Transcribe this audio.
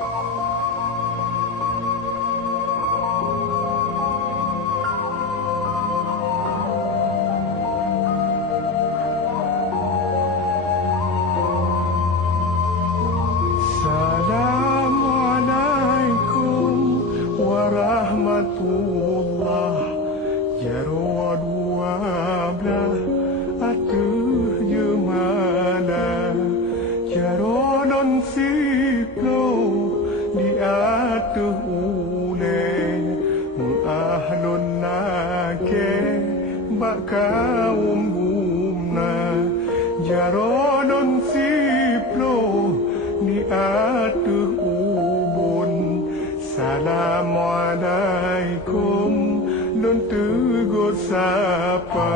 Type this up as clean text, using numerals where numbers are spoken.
Assalamualaikum warahmatullah. Jaro dua belah atuh jemala. Jaro non siplo di atuh ule. Ahlun nake bakaum bumna. Jaro non siplo di atuh ubun. Assalamualaikum non tegur sapa.